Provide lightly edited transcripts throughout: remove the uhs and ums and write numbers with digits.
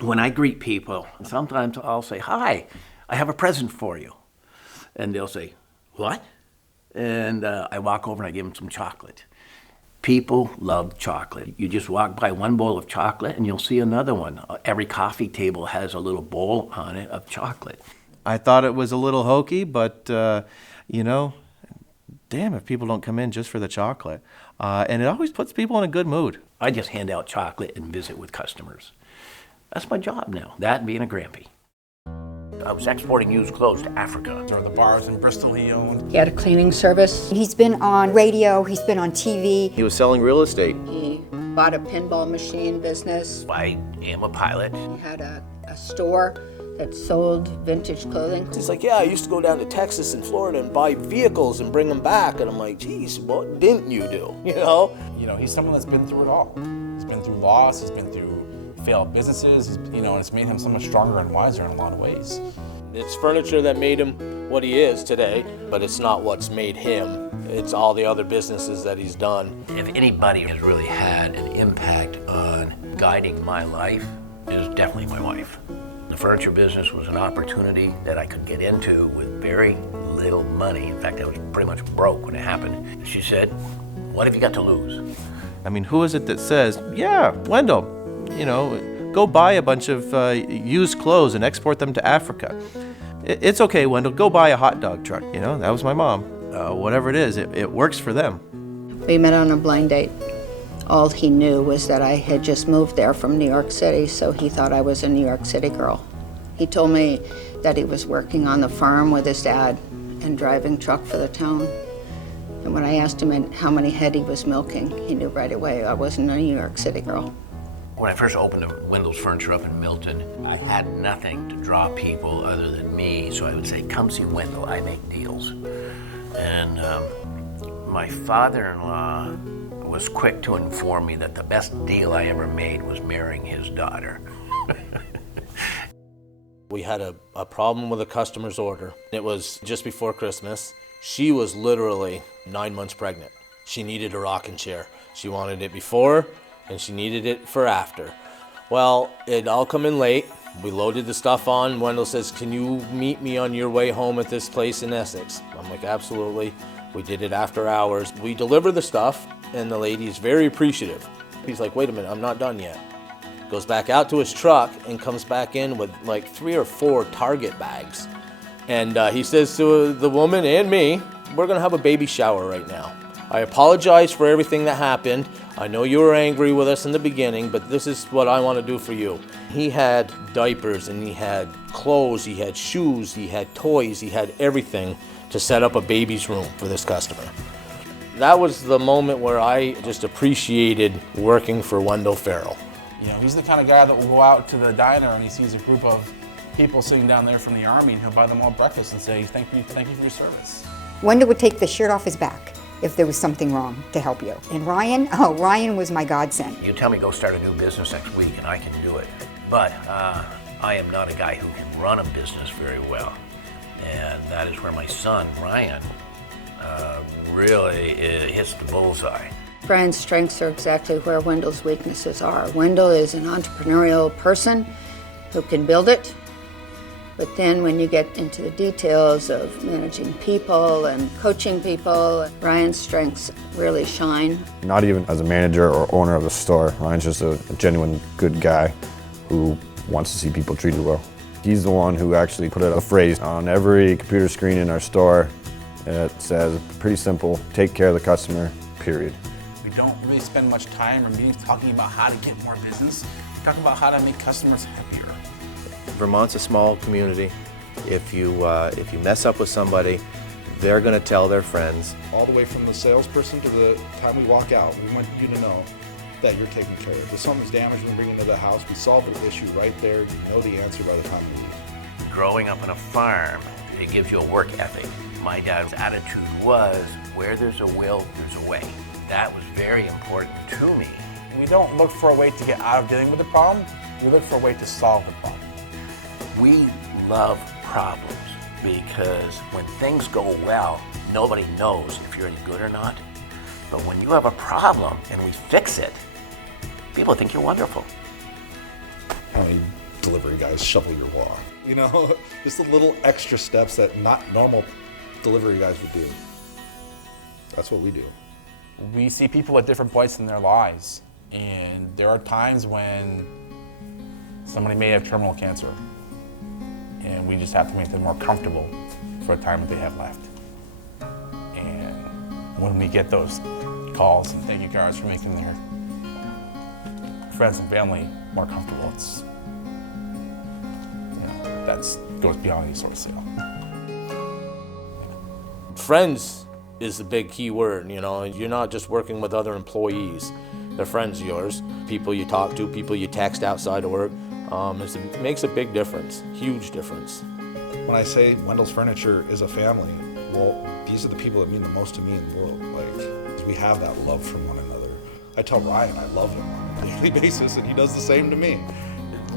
when I greet people, sometimes I'll say, "Hi, I have a present for you." And they'll say, "What?" And I walk over and I give them some chocolate. People love chocolate. You just walk by one bowl of chocolate and you'll see another one. Every coffee table has a little bowl on it of chocolate. I thought it was a little hokey, but, you know, damn if people don't come in just for the chocolate. And it always puts people in a good mood. I just hand out chocolate and visit with customers. That's my job now, that and being a grampy. I was exporting used clothes to Africa. There were the bars in Bristol he owned. He had a cleaning service. He's been on radio, he's been on TV. He was selling real estate. He bought a pinball machine business. I am a pilot. He had a store that sold vintage clothing. He's like, yeah, I used to go down to Texas and Florida and buy vehicles and bring them back. And I'm like, geez, what didn't you do, you know? You know, he's someone that's been through it all. He's been through loss, he's been through failed businesses, you know, and it's made him so much stronger and wiser in a lot of ways. It's furniture that made him what he is today, but it's not what's made him. It's all the other businesses that he's done. If anybody has really had an impact on guiding my life, it is definitely my wife. The furniture business was an opportunity that I could get into with very little money. In fact, I was pretty much broke when it happened. She said, "What have you got to lose?" I mean, who is it that says, yeah, Wendell, you know, go buy a bunch of used clothes and export them to Africa. It's okay, Wendell, go buy a hot dog truck. You know, that was my mom. Whatever it is, it works for them. We met on a blind date. All he knew was that I had just moved there from New York City, so he thought I was a New York City girl. He told me that he was working on the farm with his dad and driving truck for the town. And when I asked him how many head he was milking, he knew right away I wasn't a New York City girl. When I first opened the Wendells Furniture up in Milton, I had nothing to draw people other than me, so I would say, "Come see Wendell, I make deals." And my father-in-law was quick to inform me that the best deal I ever made was marrying his daughter. We had a problem with a customer's order. It was just before Christmas. She was literally 9 months pregnant. She needed a rocking chair. She wanted it before, and she needed it for after. Well, it all come in late. We loaded the stuff on. Wendell says, "Can you meet me on your way home at this place in Essex?" I'm like, "Absolutely." We did it after hours. We deliver the stuff, and the lady's very appreciative. He's like, "Wait a minute, I'm not done yet." Goes back out to his truck and comes back in with like 3 or 4 Target bags. And he says to the woman and me, "We're gonna have a baby shower right now. I apologize for everything that happened. I know you were angry with us in the beginning, but this is what I want to do for you." He had diapers and he had clothes, he had shoes, he had toys, he had everything to set up a baby's room for this customer. That was the moment where I just appreciated working for Wendell Farrell. You know, he's the kind of guy that will go out to the diner and he sees a group of people sitting down there from the Army and he'll buy them all breakfast and say, thank you for your service. Wendell would take the shirt off his back if there was something wrong to help you. And Ryan was my godsend. You tell me go start a new business next week and I can do it. But I am not a guy who can run a business very well. And that is where my son, Ryan, really hits the bullseye. Brian's strengths are exactly where Wendell's weaknesses are. Wendell is an entrepreneurial person who can build it, but then when you get into the details of managing people and coaching people, Brian's strengths really shine. Not even as a manager or owner of the store, Ryan's just a genuine good guy who wants to see people treated well. He's the one who actually put a phrase on every computer screen in our store. It says, pretty simple, take care of the customer, period. We don't really spend much time or meetings talking about how to get more business. We talk about how to make customers happier. Vermont's a small community. If you mess up with somebody, they're going to tell their friends. All the way from the salesperson to the time we walk out, we want you to know that you're taken care of. If something's damaged when we bring it into the house, we solve the issue right there. You know the answer by the time you leave. Growing up on a farm, it gives you a work ethic. My dad's attitude was, where there's a will, there's a way. That was very important to me. We don't look for a way to get out of dealing with the problem. We look for a way to solve the problem. We love problems because when things go well, nobody knows if you're any good or not. But when you have a problem and we fix it, people think you're wonderful. delivery guys shovel your wall. You know, just the little extra steps that not normal delivery guys would do. That's what we do. We see people at different points in their lives, and there are times when somebody may have terminal cancer, and we just have to make them more comfortable for the time that they have left. And when we get those calls and thank you cards for making their friends and family more comfortable, it's, that's goes beyond any sort of sale. Friends is the big key word, you know. You're not just working with other employees. They're friends of yours, people you talk to, people you text outside of work. It makes a big difference, huge difference. When I say Wendells Furniture is a family, well, these are the people that mean the most to me in the world. Like, we have that love for one another. I tell Ryan I love him on a daily basis, and he does the same to me.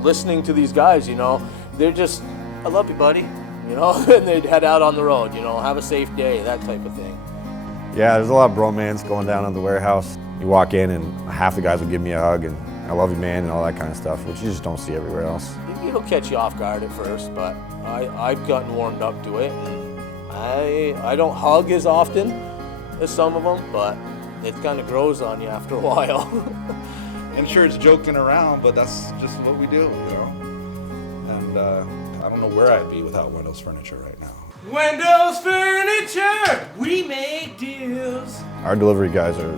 Listening to these guys, you know, they're just, I love you, buddy, you know, and they'd head out on the road, you know, have a safe day, that type of thing. Yeah, there's a lot of bromance going down at the warehouse. You walk in and half the guys will give me a hug and I love you, man, and all that kind of stuff, which you just don't see everywhere else. It'll catch you off guard at first, but I've gotten warmed up to it. And I don't hug as often as some of them, but it kind of grows on you after a while. And sure, it's joking around, but that's just what we do, you know. And I don't know where I'd be without Wendells Furniture right now. Wendells Furniture, we make deals. Our delivery guys are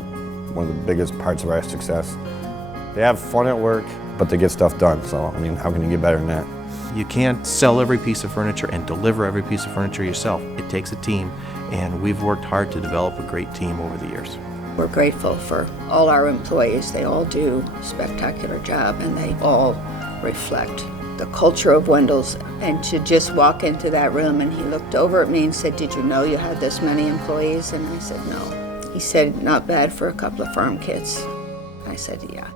one of the biggest parts of our success. They have fun at work, but they get stuff done. So, I mean, how can you get better than that? You can't sell every piece of furniture and deliver every piece of furniture yourself. It takes a team, and we've worked hard to develop a great team over the years. We're grateful for all our employees. They all do a spectacular job, and they all reflect the culture of Wendells. And to just walk into that room, and he looked over at me and said, "Did you know you had this many employees?" And I said, "No." He said, "Not bad for a couple of farm kids." I said, "Yeah."